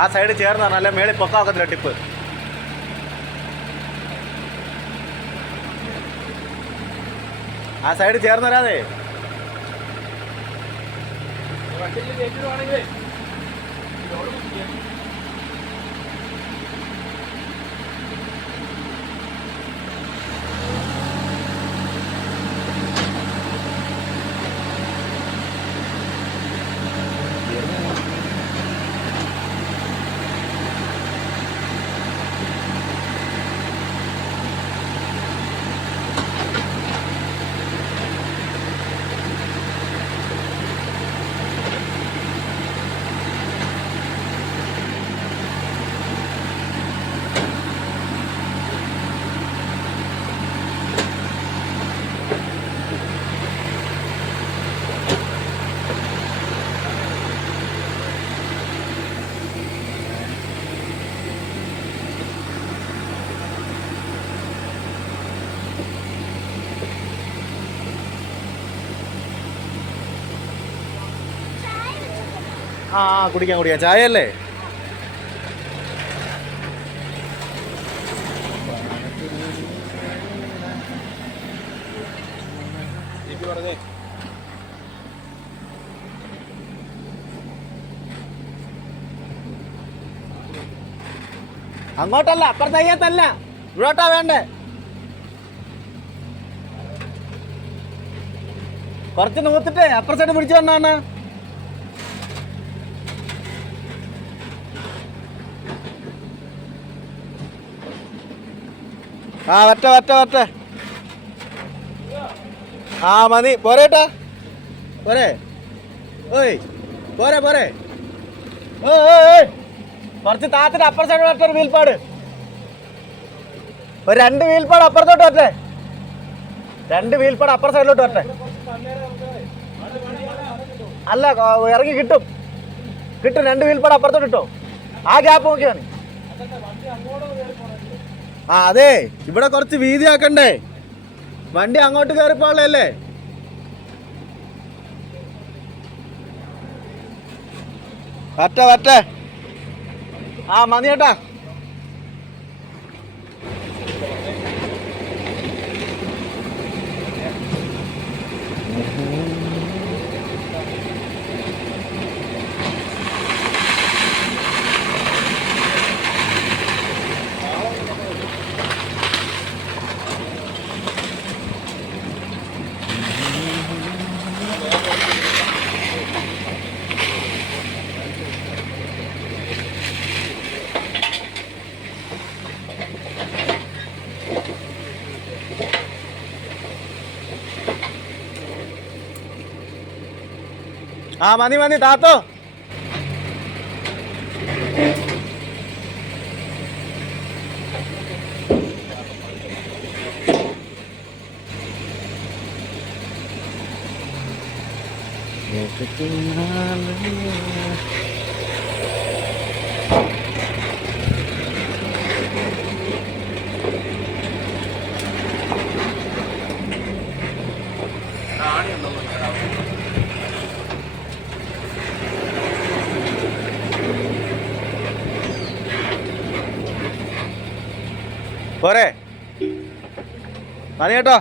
ആ സൈഡ് ചേർന്നാണ്, അല്ല മേളിൽ പൊക്കാക്കത്തില്ല ടിപ്പ്. ആ സൈഡ് ചേർന്ന് തരാതെ. ആ കുടിക്കാം ചായ അല്ലേ? അങ്ങോട്ടല്ല, അപ്പുറത്തയ്യത്തല്ല, ഇവിടോട്ടാ വേണ്ടേ. കുറച്ച് നൂത്തിട്ട് അപ്പുറ സൈഡ് പിടിച്ചു വന്നാണ്. ആ വറ്റ ആ മതി. പോരേട്ടാ, പോരെ. ഓയ് പോരെ. ഓയ് കുറച്ച് താത്തിട്ട് അപ്പുറ സൈഡ് വരട്ടെ. വീൽപ്പാട് ഒരു 2 വീൽപ്പാട് അപ്പുറത്തോട്ട് വരട്ടെ. 2 വീൽപ്പാട് അപ്പുറ സൈഡിലോട്ട് വരട്ടെ. അല്ല, ഇറങ്ങി കിട്ടും 2 വീൽപ്പാട് അപ്പുറത്തോട്ട് ഇട്ടോ. ആ ഗ്യാപ്പ് നോക്കിയാണ്. ആ അതെ, ഇവിടെ കുറച്ച് വീതിയാക്കണ്ടേ. വണ്ടി അങ്ങോട്ട് കയറിപ്പോളല്ലേ. വറ്റ ആ മതി ചേട്ടാ. ആ മതി താത്തോ. പോരെ മതി കേട്ടോ.